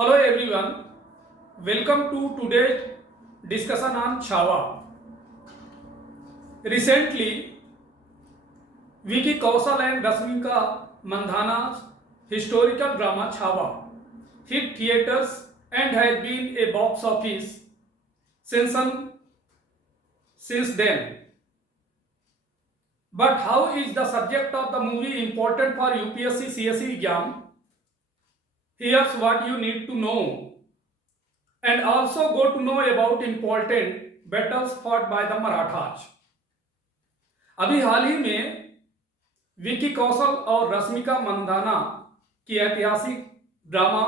Hello everyone, welcome to today's discussion on Chhawa. Recently, Vicky Kaushal and Rasmika Mandhana's historical drama Chhawa hit theaters and has been a box office sensation since then. But how is the subject of the movie important for UPSC CSE exam? Here's what you need to know. And also go to know about important battles fought by the Marathas. अभी हाल ही में विकी कौशल और रश्मिका मंदाना की ऐतिहासिक drama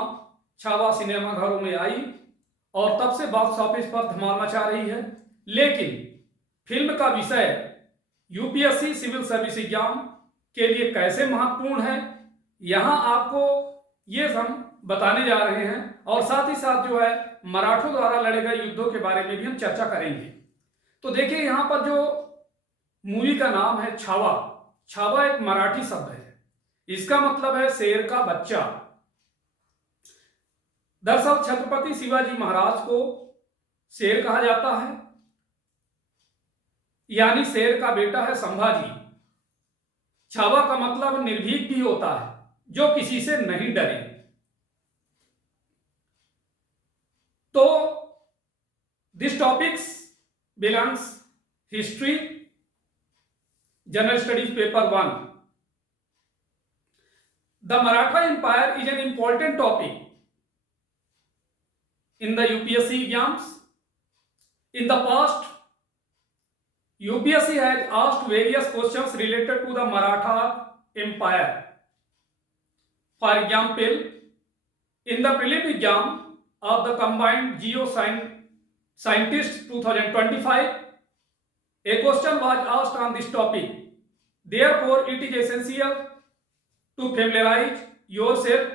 Chhaava सिनेमाघरों में आई और तब से बॉक्स ऑफिस पर धमाल मचा रही है। लेकिन फिल्म का विषय यूपीएससी सिविल सर्विस एग्जाम के लिए कैसे महत्वपूर्ण है, यहां आपको ये हम बताने जा रहे हैं और साथ ही साथ जो है मराठों द्वारा लड़े गए युद्धों के बारे में भी हम चर्चा करेंगे। तो देखिए यहां पर जो मूवी का नाम है छावा, छावा एक मराठी शब्द है, इसका मतलब है शेर का बच्चा। दरअसल छत्रपति शिवाजी महाराज को शेर कहा जाता है, यानी शेर का बेटा है संभाजी। छावा का मतलब निर्भीक भी होता है, जो किसी से नहीं डरे। तो this topics belongs history general studies paper 1. The Maratha Empire is an important topic in the UPSC exams. In the past, UPSC has asked various questions related to the Maratha Empire. For example, in the prelim exam of the Combined Geoscientist 2025, a question was asked on this topic. Therefore, it is essential to familiarize yourself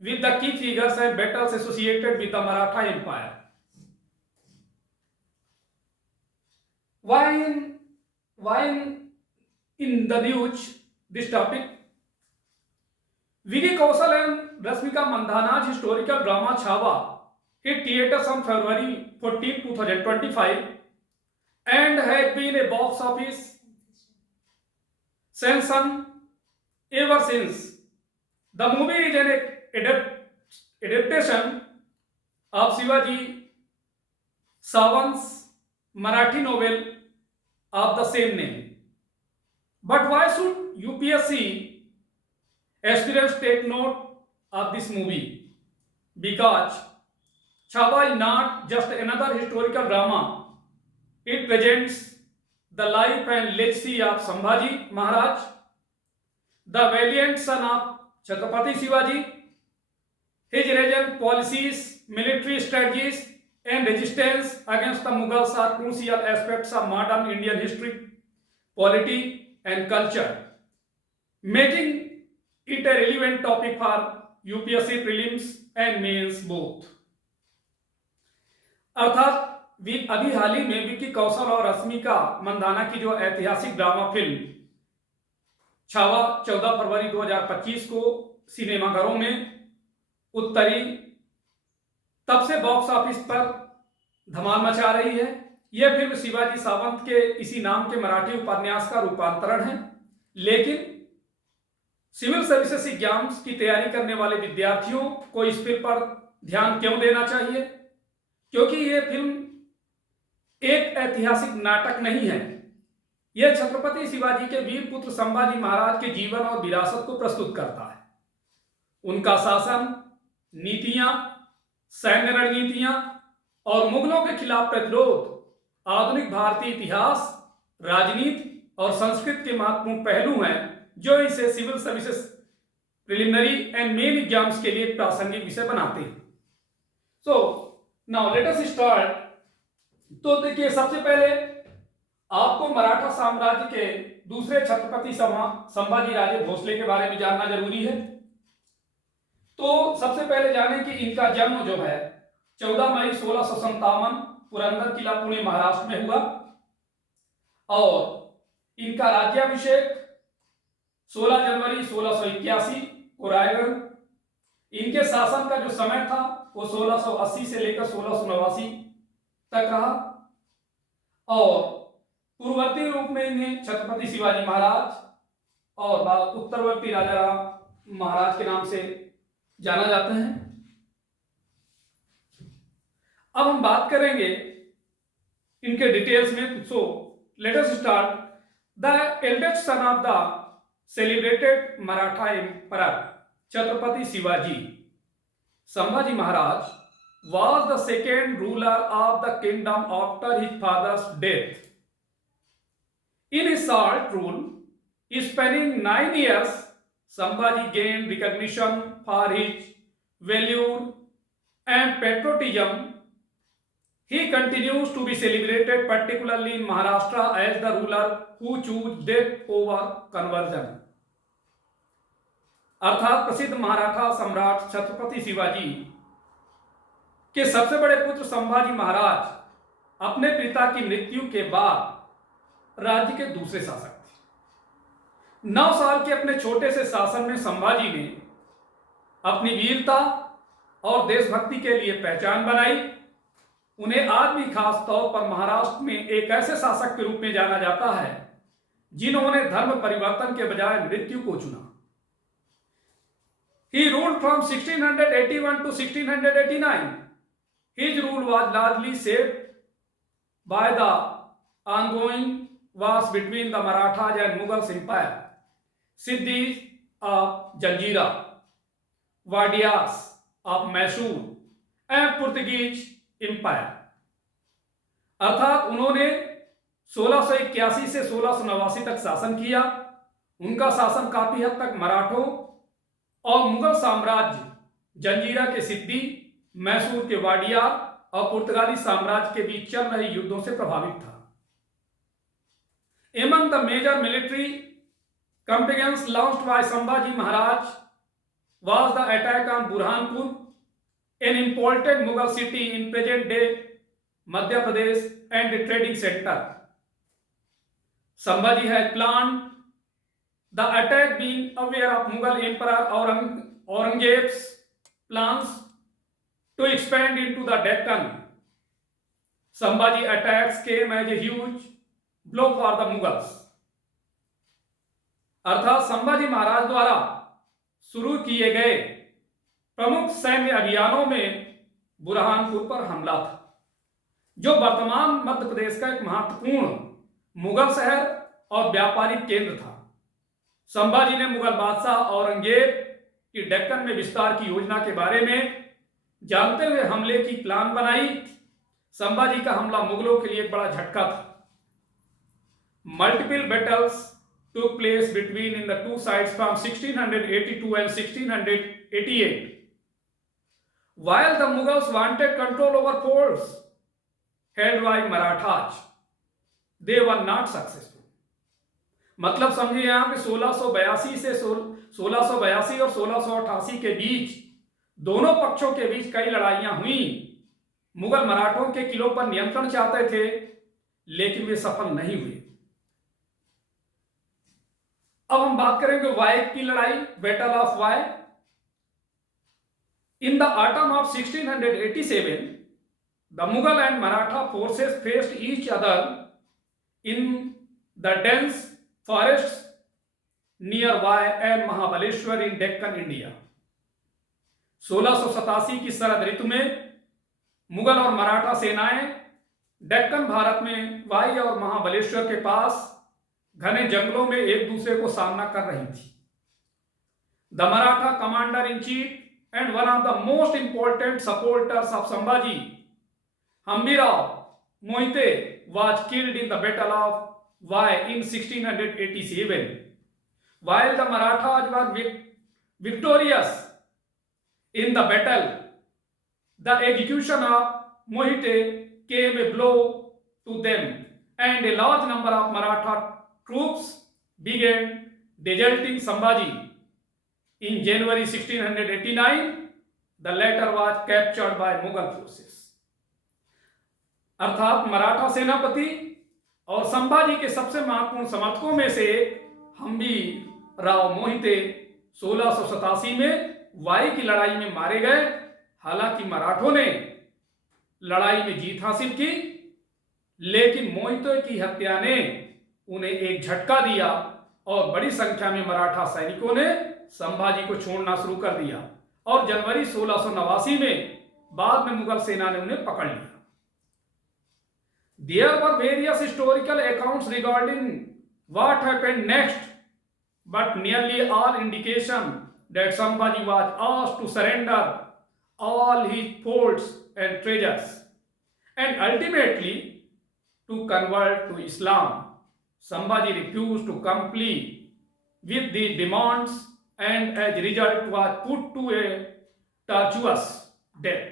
with the key figures and battles associated with the Maratha Empire. Why in the news this topic? Vicky Kaushal and Rashmika Mandhana's historical drama Chhawa hit theaters on February 14, 2025 and had been a box office sensation ever since. The movie is an adaptation of Shivaji Sawant's Marathi novel of the same name. But why should UPSC aspirants take note of this movie? Because Chhawa is not just another historical drama. It presents the life and legacy of Sambhaji Maharaj, the valiant son of Chhatrapati Shivaji, his reign policies, military strategies, and resistance against the Mughals are crucial aspects of modern Indian history, polity, and culture, making it a relevant topic for UPSC prelims and mains both. अर्थात अभी हाल ही में विक्की कौशल और रश्मिका मंदाना की जो ऐतिहासिक drama film Chhaava 14 फरवरी 2025 को सिनेमाघरों में उतरी, तब से बॉक्स ऑफिस पर धमाल मचा रही है। यह फिल्म शिवाजी सावंत के इसी नाम के मराठी उपन्यास का रूपांतरण है। लेकिन सिविल सर्विसेज एग्जाम्स की तैयारी करने वाले विद्यार्थियों को इस फिल्म पर ध्यान क्यों देना चाहिए? क्योंकि यह फिल्म एक ऐतिहासिक नाटक नहीं है, यह छत्रपति शिवाजी के वीर पुत्र संभाजी महाराज के जीवन और विरासत को प्रस्तुत करता है। उनका शासन, नीतियां, सैन्य रणनीतियां और मुगलों के खिलाफ प्रतिरोध आधुनिक भारतीय इतिहास, राजनीति और संस्कृति के महत्वपूर्ण पहलू हैं, जो इसे civil services preliminary and main exams के लिए प्रासंगिक विषय बनाते हैं। So now let us start. तो देखिए, सबसे पहले आपको मराठा साम्राज्य के दूसरे छत्रपति संभाजी राजे भोसले के बारे में जानना जरूरी है। तो सबसे पहले जाने कि इनका जन्म जो है 14 मई 1657 पुरंदर किला पुणे महाराष्ट्र में हुआ और इनका राज्याभिषेक 16 जनवरी 1681 को रायगढ़ इनके शासन का जो समय था वो 1680 से लेकर 1689 तक रहा और पूर्ववर्ती रूप में इन्हें छत्रपति शिवाजी महाराज और उत्तरवर्ती राजा राम महाराज के नाम से जाना जाते हैं। अब हम बात करेंगे इनके डिटेल्स में। So let us start. The eldest son of the celebrated Maratha emperor Chhatrapati Shivaji, Sambhaji Maharaj, was the second ruler of the kingdom after his father's death. In his short rule, spanning 9 years, Sambhaji gained recognition for his valor and patriotism. He continues to be celebrated particularly in Maharashtra as the ruler who chose death over conversion. अर्थात प्रसिद्ध मराठा सम्राट छत्रपति शिवाजी के सबसे बड़े पुत्र संभाजी महाराज अपने पिता की मृत्यु के बाद राज्य के दूसरे शासक थे। 9 साल के अपने छोटे से शासन में संभाजी ने अपनी वीरता और देशभक्ति के लिए पहचान बनाई। उन्हें आज भी खास तौर पर महाराष्ट्र में एक ऐसे शासक के रूप में जाना जाता है जिन्होंने धर्म परिवर्तन के बजाय मृत्यु को चुना। He ruled from 1681 to 1689. His rule was largely shaped by the ongoing wars between the Marathas and Mughal Empire, Siddhis of Janjira, Wadiyas of Mysore, and Portuguese Empire. अर्थात उन्होंने 1681 से 1689 तक शासन किया। उनका शासन काफी हद तक मराठों और मुगल साम्राज्य जंजीरा के सिद्दी, मैसूर के वाडियार और पुर्तगाली साम्राज्य के बीच चल रहे युद्धों से प्रभावित था। Among the major military campaigns launched by Sambhaji Maharaj was the attack on Burhanpur, an important Mughal city in present-day Madhya Pradesh and a trading center. Sambhaji had planned the attack, being aware of Mughal Emperor Aurangzeb's plans to expand into the Deccan. Sambhaji attacks came as a huge blow for the Mughals. अर्थात संभाजी महाराज द्वारा शुरू किए गए प्रमुख सैन्य अभियानों में बुरहानपुर पर हमला था, जो वर्तमान मध्य प्रदेश का एक महत्वपूर्ण मुगल शहर और व्यापारिक केंद्र था। संभाजी ने मुगल बादशाह औरंगजेब की डेक्कन में विस्तार की योजना के बारे में जानते हुए हमले की प्लान बनाई। संभाजी का हमला मुगलों के लिए एक बड़ा झटका था। Multiple battles took place between in the two sides from 1682 and 1688. While the Mughals wanted control over forts held by Marathas, they were not successful. मतलब समझिए यहां पे 1682 से 1682 और 1688 के बीच दोनों पक्षों के बीच कई लड़ाइयां हुई। मुगल मराठों के किलों पर नियंत्रण चाहते थे, लेकिन वे सफल नहीं हुए। अब हम बात करेंगे वाई की लड़ाई, battle of Wai. In the autumn of 1687, the Mughal and Maratha forces faced each other in the dense forests near Vai and Mahabaleshwar in Deccan, India. 1687 की शरद ऋतु में मुगल और मराठा सेनाएं डेक्कन भारत में वाई और महाबलेश्वर के पास घने जंगलों में एक दूसरे को सामना कर रही थी। The Maratha commander in chief and one of the most important supporters of Sambhaji, Hambirrao Mohite, was killed in the battle of Vai in 1687. While the Marathas were victorious in the battle, the execution of Mohite came a blow to them, and a large number of Maratha troops began deserting Sambhaji. In January 1689, the latter was captured by Mughal forces. अर्थात मराठा सेनापति और संभाजी के सबसे महत्वपूर्ण समर्थकों में से हम्बीराव मोहिते 1687 में वाई की लड़ाई में मारे गए। हालांकि मराठों ने लड़ाई में जीत हासिल की, लेकिन मोहितो की हत्या ने उन्हें एक झटका दिया और बड़ी संख्या में मराठा सैनिकों ने संभाजी को छोड़ना शुरू कर दिया और जनवरी 1689 में बाद में मुगल सेना ने उन्हें पकड़ लिया। There were various historical accounts regarding what happened next, but nearly all indication that Sambhaji was asked to surrender all his forts and treasures and ultimately to convert to Islam. Sambhaji refused to comply with the demands and as a result was put to a tortuous death.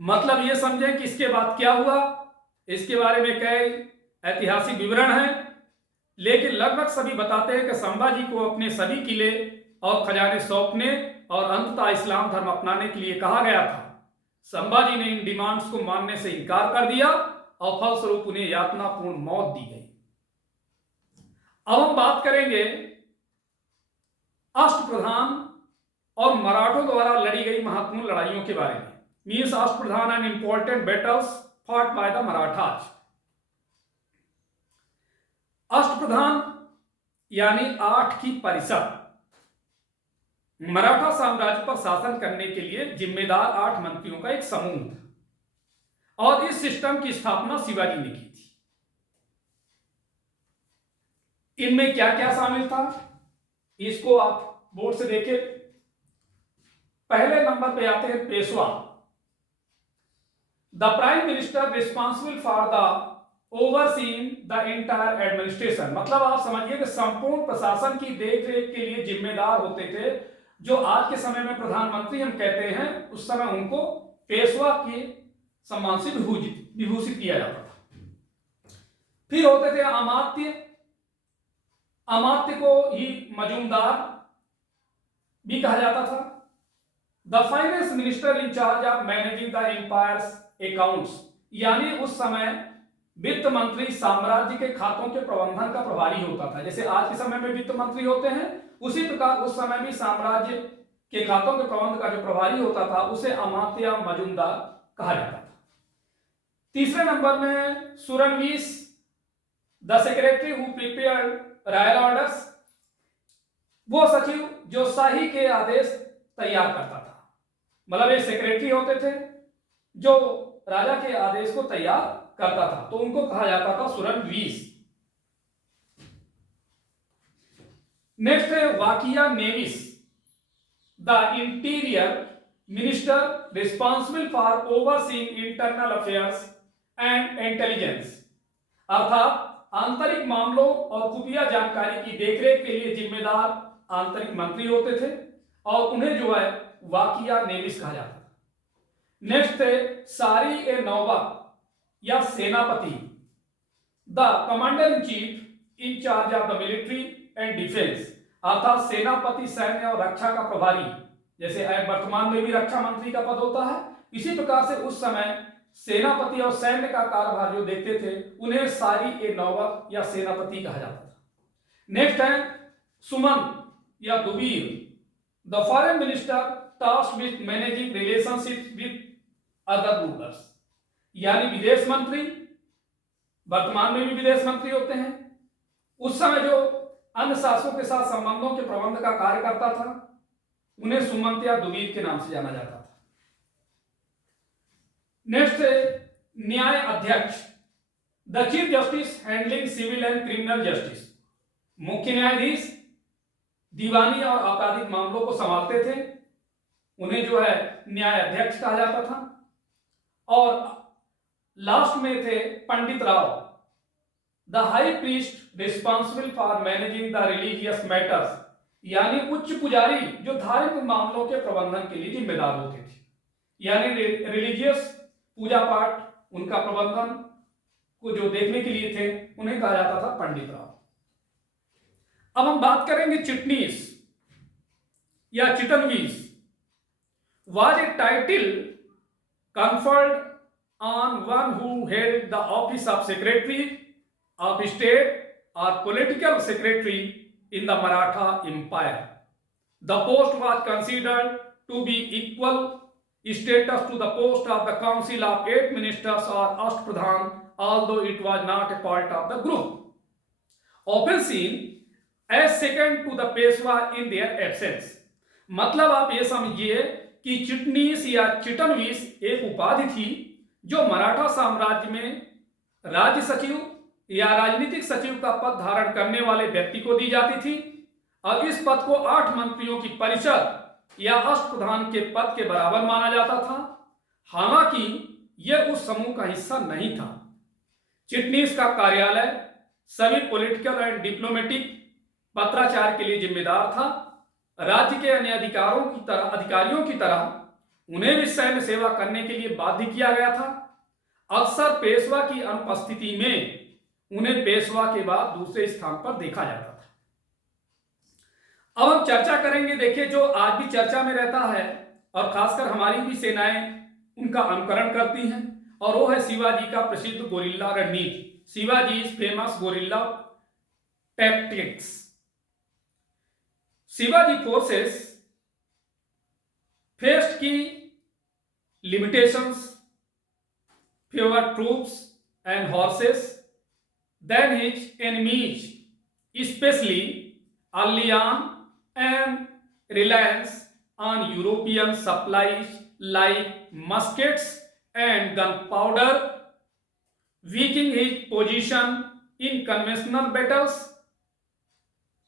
मतलब ये समझें कि इसके बाद क्या हुआ, इसके बारे में कई ऐतिहासिक विवरण हैं, लेकिन लगभग सभी बताते हैं कि संभाजी को अपने सभी किले और खजाने सौंपने और अंततः इस्लाम धर्म अपनाने के लिए कहा गया था। संभाजी ने इन डिमांड्स को मानने से इनकार कर दिया और फलस्वरूप उन्हें यातनापूर्ण मौत दी गई। अब हम बात करेंगे अष्टप्रधान और मराठों द्वारा लड़ी गई महत्वपूर्ण लड़ाइयों के बारे में। Means Ashtapradhan and important battles fought by the Marathas. Ashtapradhan यानी 8 की परिषद मराठा साम्राज्य पर शासन करने के लिए जिम्मेदार 8 मंत्रियों का एक समूह था और इस सिस्टम की स्थापना शिवाजी ने की थी। इनमें क्या क्या शामिल था, इसको आप बोर्ड से देखें। पहले नंबर पे आते हैं Peshwa, the prime minister responsible for the overseeing the entire administration. मतलब आप समझिए कि संपूर्ण प्रशासन की देखरेख के लिए जिम्मेदार होते थे। जो आज के समय में प्रधानमंत्री हम कहते हैं, उस समय उनको पेशवा के सम्मान से विभूषित किया जाता था। फिर होते थे अमात्य, अमात्य को ही मजूमदार भी कहा जाता था। The finance minister in charge of managing the empire's accounts, यानी उस समय वित्त मंत्री साम्राज्य के खातों के प्रबंधन का प्रभारी होता था। जैसे आज के समय में वित्त मंत्री होते हैं, उसी प्रकार उस समय भी साम्राज्य के खातों के प्रबंध का जो प्रभारी होता था उसे अमात्य या मजूमदार कहा जाता था। तीसरे नंबर में Surnavis, the secretary who prepared royal orders, वो सचिव जो शाही के आदेश तैयार करता था। मतलब ये सेक्रेटरी होते थे जो राजा के आदेश को तैयार करता था, तो उनको कहा जाता था सुरनवीस। नेक्स्ट है Waqia Navis, the interior minister responsible for overseeing internal affairs and intelligence, अर्थात आंतरिक मामलों और खुफिया जानकारी की देखरेख के लिए जिम्मेदार आंतरिक मंत्री होते थे और उन्हें जो है वाकिया नेविस कहा जाता था। नेक्स्ट है सारी ए नौवा या सेनापति, the commander in chief in charge of the military and defence, अर्थात सेनापति सैन्य और रक्षा का प्रभारी। जैसे वर्तमान में भी रक्षा मंत्री का पद होता है, इसी प्रकार से उस समय सेनापति और सैन्य का कार्यभार जो देखते थे उन्हें सारी ए नौवा या सेनापति कहा जाता था। नेक्स्ट है सुमन या Dabir, the foreign minister tasked with managing relationship with other rulers, यानी विदेश मंत्री। वर्तमान में भी विदेश मंत्री होते हैं, उस समय जो अन्य शासकों के साथ संबंधों के प्रबंध का कार्य करता था उन्हें सुमंत या दुबीर के नाम से जाना जाता था। नेक्स्ट है न्याय अध्यक्ष, the chief justice handling civil and criminal justice, मुख्य न्यायाधीश दीवानी और आपराधिक मामलों को संभालते थे, उन्हें जो है न्याय अध्यक्ष कहा जाता था। और लास्ट में थे Pandit Rao, the high priest responsible for managing the religious matters, यानी उच्च पुजारी जो धार्मिक मामलों के प्रबंधन के लिए जिम्मेदार होते थे, यानी रिलीजियस पूजा पाठ उनका प्रबंधन को जो देखने के लिए थे उन्हें कहा जाता था पंडित राव। अब हम बात करेंगे चिटनीस या Chitnavis, was a title conferred on one who held the office of secretary of state or political secretary in the Maratha empire. The post was considered to be equal status to the post of the council of 8 ministers or Ashtpradhan, although it was not a part of the group. Often seen as second to the Peshwa in their absence. मतलब आप ये समझिए कि चिटनीस या चिटनवीस एक उपाधि थी जो मराठा साम्राज्य में राज्य सचिव या राजनीतिक सचिव का पद धारण करने वाले व्यक्ति को दी जाती थी। अब इस पद को 8 मंत्रियों की परिषद या अष्टप्रधान के पद के बराबर माना जाता था। हालांकि यह उस समूह का हिस्सा नहीं था। चिटनीस का कार्यालय सभी पॉलिटिकल एंड डिप्लोमेटिक पत्राचार के लिए जिम्मेदार था। राज्य के अन्य अधिकारियों की तरह उन्हें भी सैन्य सेवा करने के लिए बाध्य किया गया था। अक्सर पेशवा की अनुपस्थिति में उन्हें पेशवा के बाद दूसरे स्थान पर देखा जाता था। अब हम चर्चा करेंगे, देखिए जो आज भी चर्चा में रहता है और खासकर हमारी भी सेनाएं उनका अनुकरण करती हैं, और वो है शिवाजी का प्रसिद्ध गोरिल्ला रणनीति, Shivaji famous gorilla tactics. Shivaji forces faced key limitations, fewer troops and horses than his enemies, especially early on, and reliance on European supplies like muskets and gunpowder, weakening his position in conventional battles.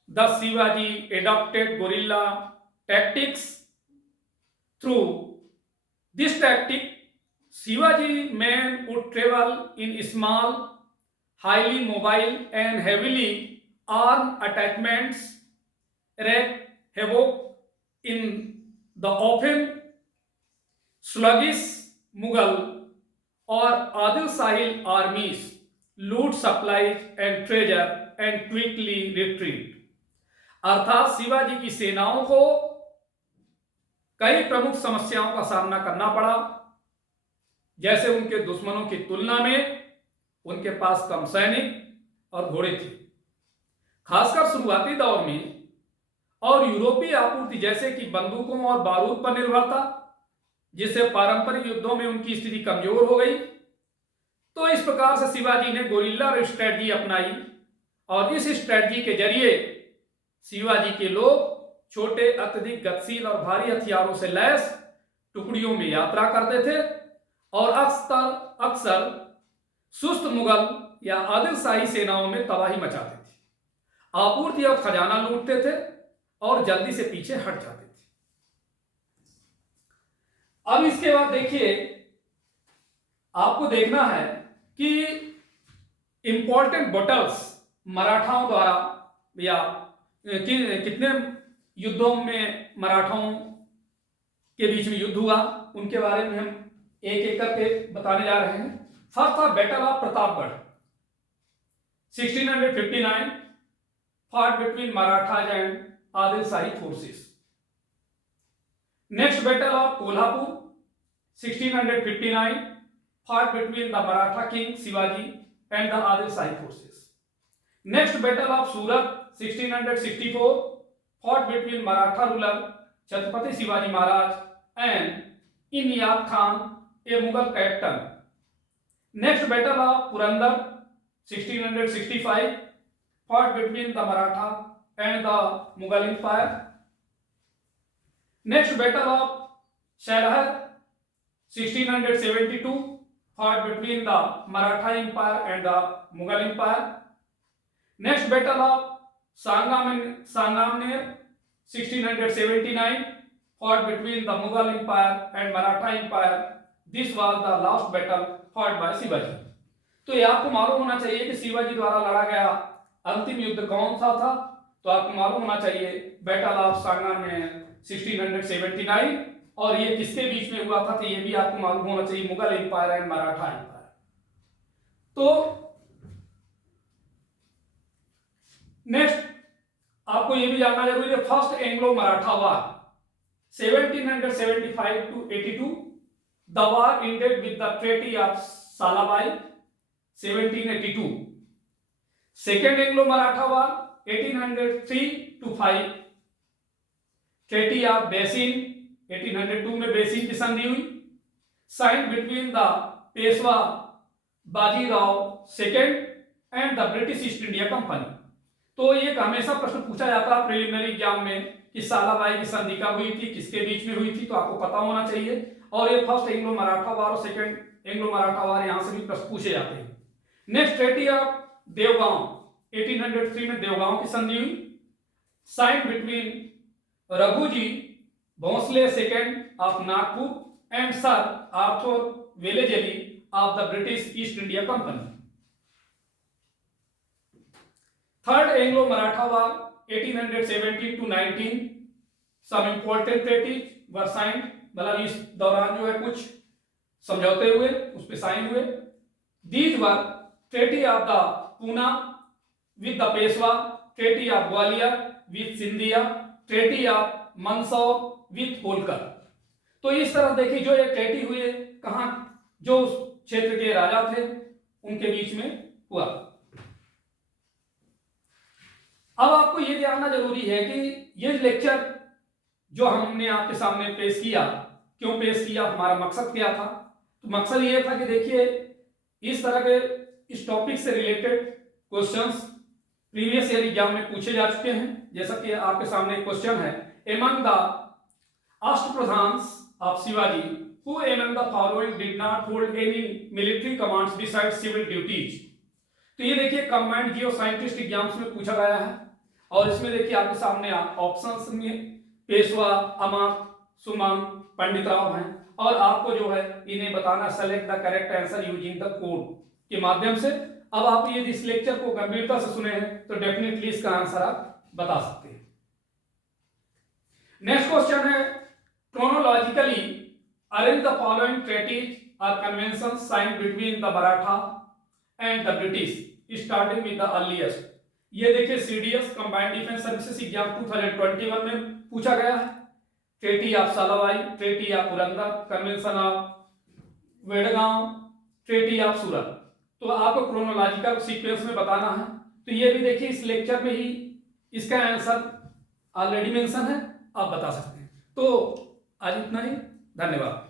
Thus Shivaji adopted guerrilla tactics. Through this tactic, Shivaji men would travel in small, highly mobile and heavily armed attachments, wreak havoc in the often sluggish Mughal or Adil Sahil armies, loot supplies and treasure and quickly retreat. अर्थात शिवाजी की सेनाओं को कई प्रमुख समस्याओं का सामना करना पड़ा। जैसे उनके दुश्मनों की तुलना में उनके पास कम सैनिक और घोड़े थे, खासकर शुरुआती दौर में, और यूरोपीय आपूर्ति जैसे कि बंदूकों और बारूद पर निर्भरता, जिससे पारंपरिक युद्धों में उनकी स्थिति कमजोर हो गई। तो इस प्रकार से शिवाजी ने गोरिल्ला स्ट्रेटजी अपनाई, और इस स्ट्रेटजी के जरिए शिवाजी के लोग छोटे, अत्यधिक गतिशील और भारी हथियारों से लैस टुकड़ियों में यात्रा करते थे और अक्सर सुस्त मुगल या आदिल शाही सेनाओं में तबाही मचाते थे, आपूर्ति और खजाना लूटते थे और जल्दी से पीछे हट जाते थे। अब इसके बाद देखिए, आपको देखना है कि इंपॉर्टेंट बैटल्स मराठाओं द्वारा या कितने युद्धों में मराठाओं के बीच में युद्ध हुआ, उनके बारे में हम एक एक करके बताने जा रहे हैं। फर्स्ट था battle of Pratapgarh 1659, fought between Marathas and Adil Shahi forces. Next battle of Kolhapur 1659, fought between the Maratha king Shivaji and the Adil Shahi forces. Next battle of Surat 1664, fought between Maratha ruler Chhatrapati Shivaji Maharaj and Inayat Khan, a Mughal captain. Next battle of Purandar 1665, fought between the Maratha and the Mughal Empire. Next battle of Shailhar 1672, fought between the Maratha Empire and the Mughal Empire. Next battle of Sangamner 1679, fought between the Mughal Empire and Maratha Empire. This was the last battle fought by Shivaji. तो ये आपको मालूम होना चाहिए कि शिवाजी द्वारा लड़ा गया अंतिम युद्ध कौन सा था। तो आपको मालूम होना चाहिए बैटल ऑफ सांगानेर 1679, और ये किसके बीच में हुआ था, तो ये भी आपको मालूम होना चाहिए, Mughal empire and Maratha empire. तो नेक्स्ट आपको ये भी जानना जरूरी है, first Anglo Maratha war 1775 to 82, the war ended with the treaty of Salabai 1782. Second Anglo Maratha War 1803 to 5, treaty of Bassein 1802 में बेसिन की संधि हुई। Sign between the Peshwa Bajirao second and the British East India company. तो ये हमेशा प्रश्न पूछा जाता है प्रिलिमिनरी एग्जाम में कि सालाबाई की संधि कब हुई थी, किसके बीच में हुई थी, तो आपको पता होना चाहिए। और ये फर्स्ट एंग्लो मराठा वार और सेकंड एंग्लो मराठा वार यहां से भी प्रश्न पूछे जाते हैं। नेक्स्ट ट्रेटी ऑफ देवगांव 1803 में देवगांव की संधि हुई। Sign between Raghuji Bhonsle second of Nagpur and Sir Arthur Wellesley of the British East India Company. Third Anglo Maratha war 1817 to 19 some important treaties were signed, मतलब इस दौरान जो है कुछ समझौते हुए, उस पे साइन हुए। These were treaty of the Poona with the Peshwa, treaty of Gwalior with Scindia, treaty of Mandsaur with Holkar. तो इस तरह देखिए जो ये ट्रेटी हुए कहां, जो उस क्षेत्र के राजा थे उनके बीच में हुआ। अब आपको यह जानना जरूरी है कि ये लेक्चर जो हमने आपके सामने पेश किया, क्यों पेश किया, हमारा मकसद क्या था। तो मकसद ये था कि देखिए इस तरह के इस टॉपिक से related questions previous year exam में पूछे जा चुके हैं। जैसा कि आपके सामने एक क्वेश्चन है, among the Ashtapradhans of Shivaji who among the following did not hold any military commands besides civil duties. तो ये देखिए कंबाइंड जियो साइंटिस्ट एग्जाम्स में पूछा गया है और इसमें देखिए आपके सामने ऑप्शंस में पेशवा, अमर, सुमन, पंडितराव हैं और आपको जो है इन्हें बताना select the correct answer using the code के माध्यम से। अब आप यदि इस लेक्चर को गंभीरता से सुने हैं तो डेफिनेटली इसका आंसर आप बता सकते हैं। नेक्स्ट क्वेश्चन है, chronologically arrange the following treaties और convention signed between the Maratha and the British starting with the earliest. ये देखिए CDS combined defence services exam 2021 में पूछा गया है। Treaty of Salbai, treaty of Purandar, convention of Wadgaon, treaty of Surat. तो आपको क्रोनोलॉजिकल सीक्वेंस में बताना है। तो ये भी देखिए इस लेक्चर में ही इसका आंसर ऑलरेडी मेंशन है, आप बता सकते हैं। तो आज इतना ही, धन्यवाद।